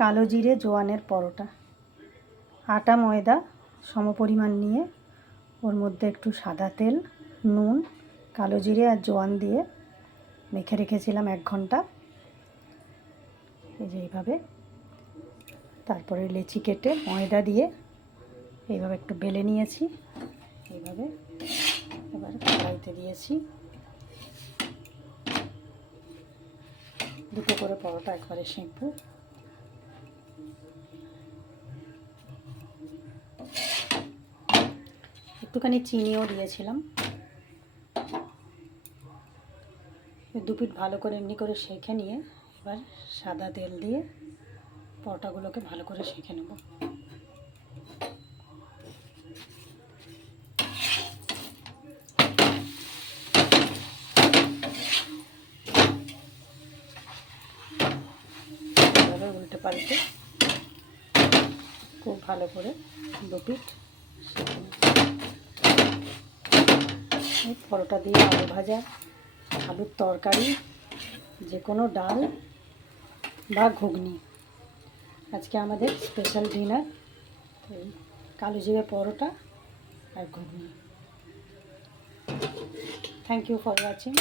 কালো জিরে জোয়ানের পরোটা। আটা ময়দা সমপরিমাণ নিয়ে ওর মধ্যে একটু সাদা তেল, নুন, কালো জিরে আর জোয়ান দিয়ে মেখে রেখেছিলাম 1 ঘন্টা। এই যে এইভাবে। তারপরে লেচি কেটে ময়দা দিয়ে এইভাবে একটু বেলে নিয়েছি। এইভাবে এবার কড়াইতে দিয়েছি। 2টো করে পরোটা একবারে সেঁকবো। একটুখানি চিনিও দিয়েছিলাম। 2 পিঠ ভালো করে এমনি করে সেঁকে নিয়ে এবার সাদা তেল দিয়ে পরোটাগুলোকে ভালো করে সেঁকে নেব। এভাবে উল্টে পাল্টে খুব ভালো করে 2 পিঠ সেঁকে নেব। পরোটা দিয়ে আলু ভাজা, আলুর তরকারি, যে কোনো ডাল বা ঘুগনি। আজকে আমাদের স্পেশাল ডিনার এই কালো জিরে পরোটা আর ঘুগনি। Thank you for watching.